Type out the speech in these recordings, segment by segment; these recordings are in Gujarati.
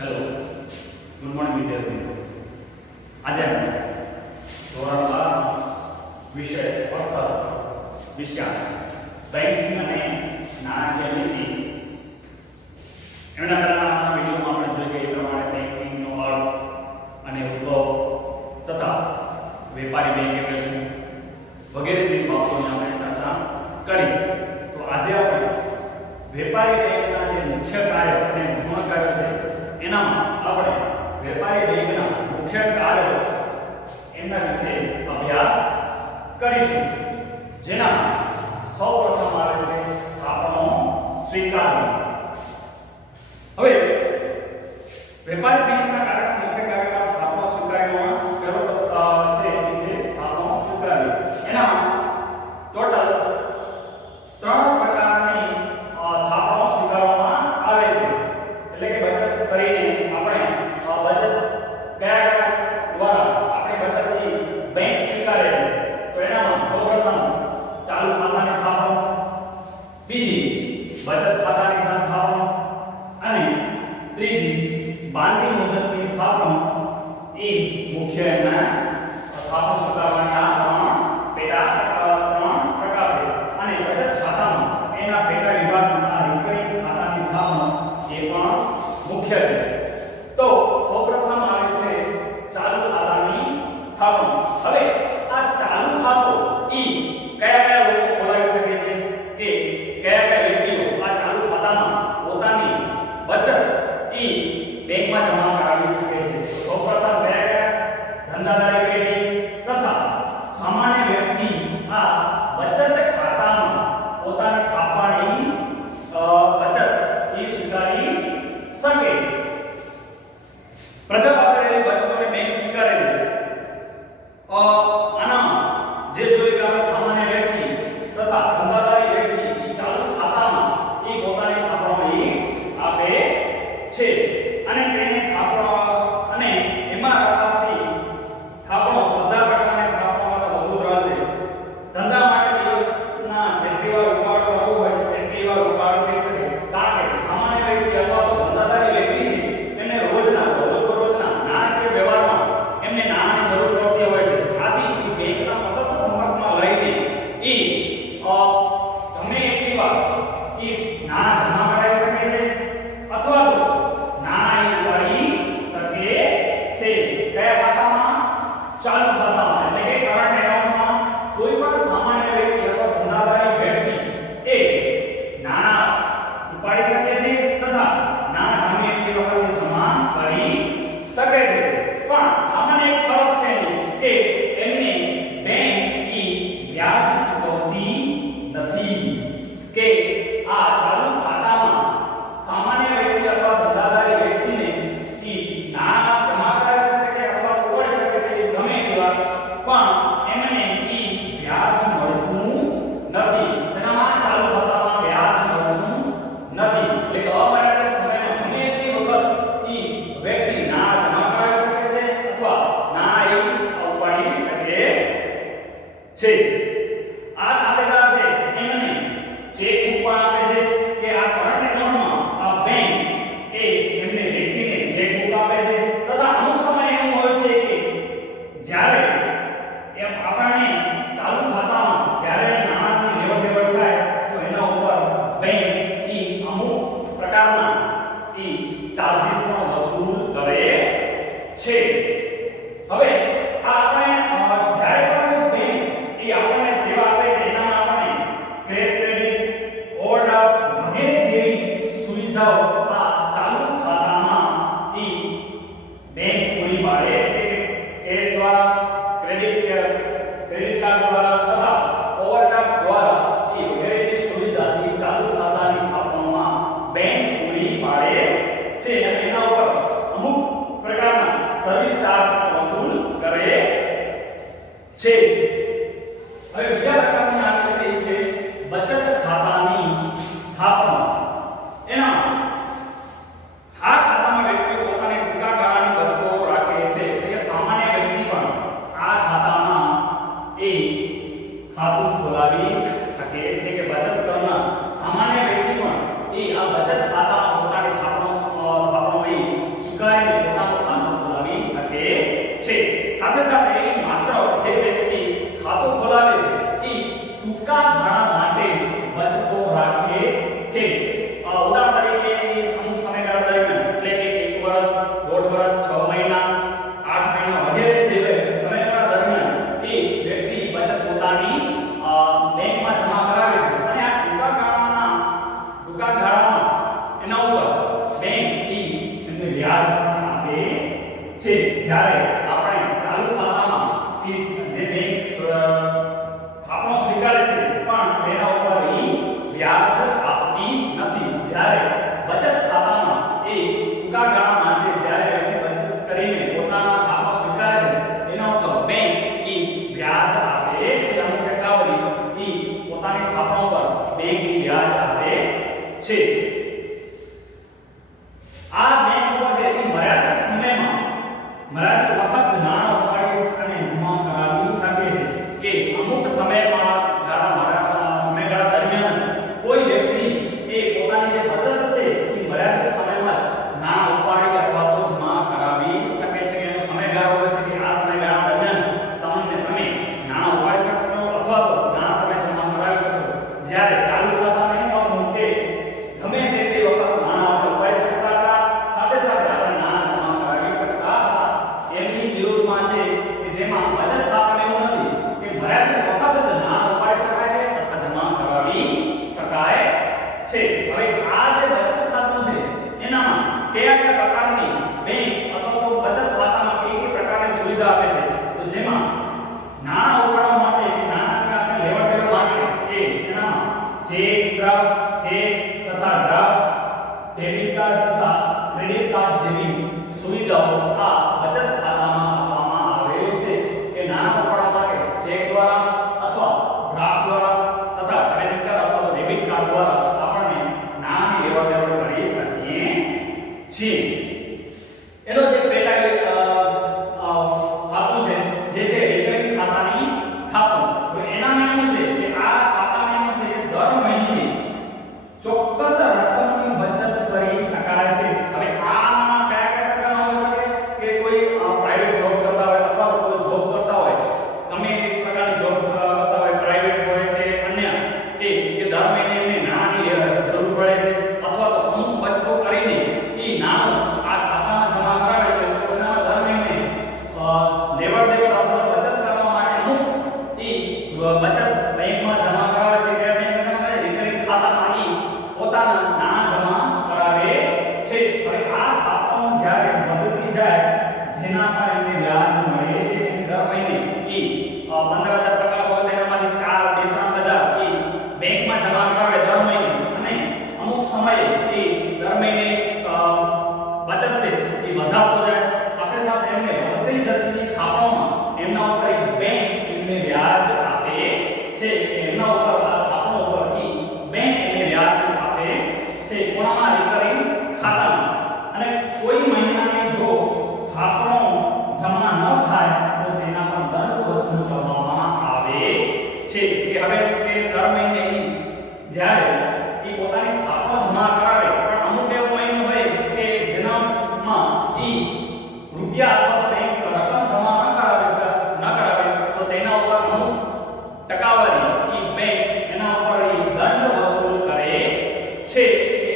હેલો, ગુડ મોર્નિંગ વિદ્યાર્થીઓ. આજે આપણે ધોરણ 12 વિષય અર્થશાસ્ત્ર વિષય બેંકિંગ અને નાણાકીય નીતિ એમના પહેલાના વિડીયોમાં આપણે જોઈ ગયા પ્રમાણે બેંકિંગનો અર્થ અને ઉદ્ભવ તથા વેપારી બેંક એટલે શું વગેરે જેવી બાબતોની આપણે ચર્ચા કરી. તો આજે આપણે વેપારી બેંકના જે મુખ્ય કાર્યો અને ગુણ કાર્યો છે એનામાં આપણે વેપારી બેંકના મુખ્ય કાર્યો એમના વિશે અભ્યાસ કરીશું. જેના સૌપ્રથમ આવે છે થાપણો સ્વીકારવી. હવે વેપારી બેંકના કાર્યો મુખ્ય કાર્યોમાં થાપણો સ્વીકારવામાં પહેલો પ્રસ્તાવ છે એ છે થાપણો સ્વીકારવી. એનામાં ટોટલ 3 પ્રકારની થાપણો સ્વીકારવામાં આવે છે. એટલે કે બચત કરીને આપણે બચત કયા દ્વારા આપણે બચતની બેંક સ્વીકારે છે. તો એનામાં સૌપ્રથમ ચાલુ ખાતાની થાપણો, બીજી બચત ખાતાની થાપણો અને ત્રીજી બાંધી મુદતની થાપણો એ મુખ્ય એના થાપણો સ્વીકારવાની આ ત્રણ પ્રકાર છે. અને બચત ખાતામાં એના પેટા વિભાગમાં રિકરિંગ ખાતાની થાપણો એ પણ મુખ્ય છે. તો સૌપ્રથમ આવે છે ચાલુ ખાતાની થાપણો. હવે આ ચાલુ ખાતું ઈ કયા લોકો ખોલાવી શકે છે કે કયા વ્યક્તિઓ આ ચાલુ ખાતામાં પોતાની બચત ઈ બેંકમાં જમા કરાવી શકે છે. સૌપ્રથમ કયા ધંધાદારી પેઢી તથા સામાન્ય વ્યક્તિ આ બચત ખાતામાં પોતાની થાપણની બચત ઈ સ્વીકારી શકે. પ્રજા પાસે રહેલી બચતોને બેંક સ્વીકારે છે. આનામાં જે જોઈએ કે આપણે સામાન્ય વ્યક્તિ તથા ધંધાદારી વ્યક્તિ ઈ ચાલુ ખાતામાં ઈ પોતાની થાપણો ઈ આપે છે. અને તેને થાપણો અને એમાં રખાતી થાપણો બધા પ્રકારની થાપણોમાં વધુ ત્રણ છે. ધંધા માટે દિવસના જેટલી વાર ઉપાડ કરવો હોય તેટલી વાર ઉપાડ થઈ શકે. કારણ કે સામાન્ય વ્યક્તિ અથવા તો ધંધાદારી વ્યક્તિ છે એને રોજના નાણાકીય વ્યવહારમાં એમને નાણાંની જરૂર પડતી હોય છે. આથી બેંકના સતત સંપર્કમાં રહીને ઈ ગમે એટલી વાર ઈ નાણાં જમા કરાવી શકે છે અથવા તો નાણાં ઈ ઉપાડી શકે છે. કયા ખાતામાં? ચાલુ ખાતામાં. એટલે કે કરંટ એકાઉન્ટમાં કોઈ પણ સામાન્ય વ્યક્તિ અથવા ધંધાદારી વ્યક્તિ એ નાણાં ઉપાડી શકે છે તથા નાણાં ગમે એટલી વખત જમા કરી શકે છે. પણ સામાન્ય એક શરત છે કે એમને બેંક ઈ વ્યાજ ચૂકવતી નથી. કે આ ચાલુ ખાતામાં સામાન્ય વ્યક્તિ અથવા ધંધાદારી વ્યક્તિને ઈ નાણાં જમા કરાવી શકે છે અથવા ઉપાડી શકે છે ગમે તેવી વાર, પણ એમને ઈ વ્યાજ મળતું નથી. તેનામાં ચાલુ ખાતામાં વ્યાજ મળતું નથી. એટલે કે અમર્યાદિત સમયમાં ગમે એટલી વખત ઈ વ્યક્તિ નાણાં જમા કરાવી શકે છે અથવા નાણાં ઈ ઉપાડી શકે છે. આ ખાતેદાર છે એમને ચેક પણ આપે છે કે આ ચેક તથા ડ્રાફ્ટ, ડેબિટ કાર્ડ તથા ક્રેડિટ કાર્ડ જેવી સુવિધાઓ આ બચત ખાતામાં આપવામાં આવે છે. કે નાના કપડા માટે ચેક દ્વારા અથવા ડ્રાફ્ટ દ્વારા તથા ક્રેડિટ કાર્ડ અથવા ડેબિટ કાર્ડ દ્વારા આપણે નાણાંની લેવડ-દેવડ કરી શકીએ છીએ. એનો જે પેટા ખાતું છે જે છે રિકરિંગ ખાતાની ખાતું, તો એનામાં શું છે કે આ ખાતામાં શું છે કે દર મહિને ચોક્કસ રકમની બચત કરી શકાય છે. હવે આમાં કયા કયા પ્રકારના હોઈ શકે કે કોઈ પ્રાઇવેટ જોબ કરતા હોય અથવા કોઈ જોબ કરતા હોય, ગમે તે પ્રકારની જોબ કરતા હોય, પ્રાઇવેટ હોય કે અન્ય કે દર મહિને એમને નાણાંની જરૂર પડે છે અથવા તો અમુક બચતો કરીને એ નાણું આ ખાતામાં જમા કરાવે છે, તો એના દર મહિને લેવડ-દેવડ અથવા બચત કરવા માટે અમુક એ બચત બેંકમાં જમા કરાવે છે કે બેંકમાં રિકરિંગ ખાતામાં એ પોતાના નાણાં જમા કરાવે છે. હવે આ ખાતામાં જ્યારે વધતી જાય જેના પર એમને વ્યાજ મળે છે, દર મહિને એ 15,000 ટકા હોય તો એમાંથી 4-3,000 એ બેંકમાં જમા કરાવે દર મહિને, અને અમુક સમયે એ દર મહિને બચત છે એ વધારતો જાય, સાથે સાથે એમને વધતી જતી ખાતાઓમાં એમના ઉપર એક બેંક એમને વ્યાજ આપે છે. એમના ઉપર આ ખાતા ઉપર એ બેંક એમને વ્યાજ આપે છે. કોણામાં? રિકરિંગ ખાતામાં. અને કોઈ મહિનાની જો ખાતાઓ જમા ન થાય તો તેના પર દંડ વસૂલ કરવામાં આવે છે. કે હવે તે દર મહિને જ્યારે એ પોતાની ખાતાઓ જમા કરાવે, પણ અમુક એવો મહિનો હોય કે જેનામાં એ રૂપિયા અથવા બેંક રકમ જમા ન કરાવે તો તેના ઉપર અમુક ટકાવારી એ બેંક એના ઉપર દંડ વસૂલ કરે છે.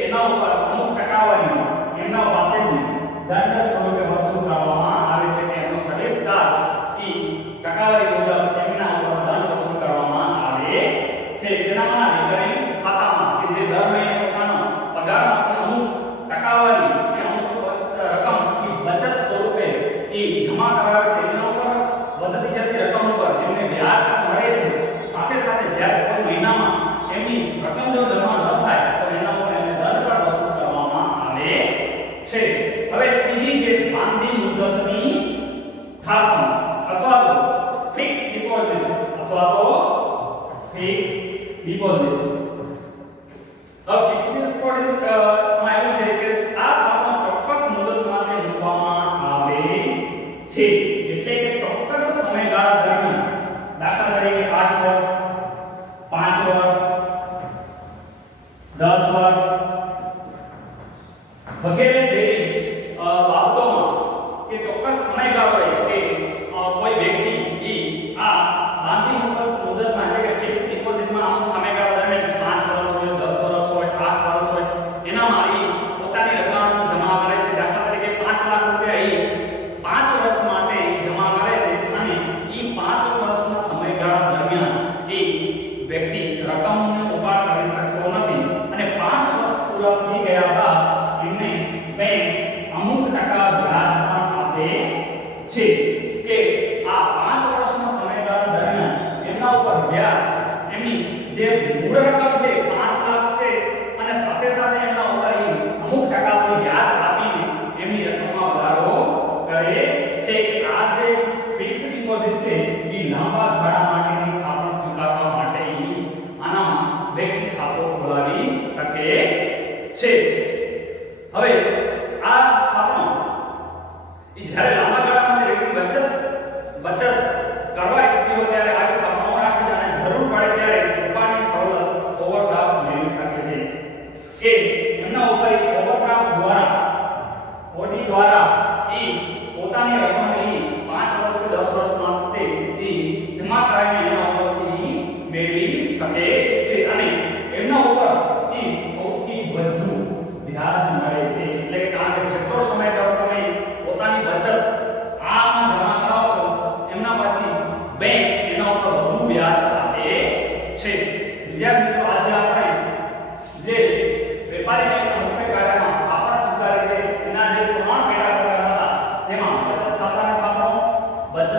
એના ઉપર અમુક ટકાવારી એમના પાસેથી દંડ સ્વરૂપે વસૂલ કરવામાં આવે છે. કે એનો સર્વિસ ચાર્જ એ ટકાવારી મુજબ એમના ઉપર દંડ વસૂલ કરવામાં આવે છે. તેનામાં રિકરિંગ ખાતામાં કે જે દર મહિને પોતાનો પગારમાંથી અમુક ટકાવારી કે અમુક રકમ એ બચત સ્વરૂપે એ જમા કરાવે છે, એના ઉપર વધતી જતી રકમ ઉપર એમને વ્યાજ મળે છે. સાથે સાથે જ્યારે કોઈ મહિનામાં એમની રકમ જો જમા ન થાય તો એના ઉપર એને દંડ પણ વસૂલ કરવામાં આવે છે. હવે બીજી છે બાંધી મુદતની થાપણ અથવા તો ફિક્સ ડિપોઝિટ અથવા તો ફિક્સ ડિપોઝિટ. હવે ફિક્સ ડિપોઝિટ માં એવું છે કે આ થાપણ ચોક્કસ મુદત માટે મૂકવામાં આવે છે. એટલે કે ચોક્કસ સમયગાળા દરમિયાન, દાખલા તરીકે 8 વર્ષ, 5 વર્ષ, 10 વર્ષ વગેરે જેવી બાબતોમાં કે ચોક્કસ સમયગાળો હોય કે કોઈ વ્યક્તિ આ બાંધી મુદતમાં એટલે કે ફિક્સ ડિપોઝિટમાં અમુક સમયગાળા દરમિયાન 5 વર્ષ હોય, 10 વર્ષ હોય, 8 વર્ષ હોય, એનામાં એ પોતાની રકમ જમા કરે છે. દાખલા તરીકે 5 લાખ રૂપિયા એ 5 વર્ષ માટે જમા કરે છે, અને એ 5 વર્ષના સમયગાળા દરમિયાન એ વ્યક્તિ રકમનો ઉપાડ કરી શકતો નથી, અને 5 વર્ષ પૂરા થઈ ગયા બાદ એમને બેંક અમુક ટકા વ્યાજ પણ આપે છે. કે આ 5 વર્ષના સમયગાળા દરમિયાન એમના ઉપર વ્યાજ એમની જે મૂળ રકમ છે 5 લાખ છે, અને સાથે સાથે એમના ઉપર અમુક ટકા પર વ્યાજ આપીને એમની રકમમાં વધારો કરે છે. આ જે ફિક્સ ડિપોઝિટ છે એ લાંબા ગાળા માટેની થાપણ સ્વીકારવા માટે આનામાં વ્યક્તિ ખાતો ખોલાવી શકે છે. હવે આ થાપણ એ જ્યારે લાંબા ગાળા માટે વ્યક્તિ બચત કરવા ઈચ્છતી હોય ત્યારે આવી થાપણો રાખે અને જરૂર પડે ત્યારે ઉપાડની સવલત ઓવરડ્રાફ્ટ મેળવી શકે છે. કે એમના ઉપર ઓવરડ્રાફ્ટ દ્વારા ઓડી દ્વારા એ પોતાની રકમ 5 વર્ષ કે 10 વર્ષ માટે એ જમા કરાવીને એના ઉપરથી મેળવી શકે છે, અને એમના ઉપર એ સૌથી વધુ વ્યાજ મળે છે. એટલે કે કારણ કે જેટલો સમયગાળો તમે પોતાની બચત આમાં જમા કરાવશો એમના પછી બેંક એના ઉપર વધુ વ્યાજ આપે છે. વિદ્યાર્થી મિત્રો, આજે આપણે જે વેપારી બેંકના મુખ્ય કાર્યમાં થાપણ સ્વીકારે છે એના જે 3 પેટા પ્રકાર હતા, જેમાં બચત ખાતાની થાપણો, બચત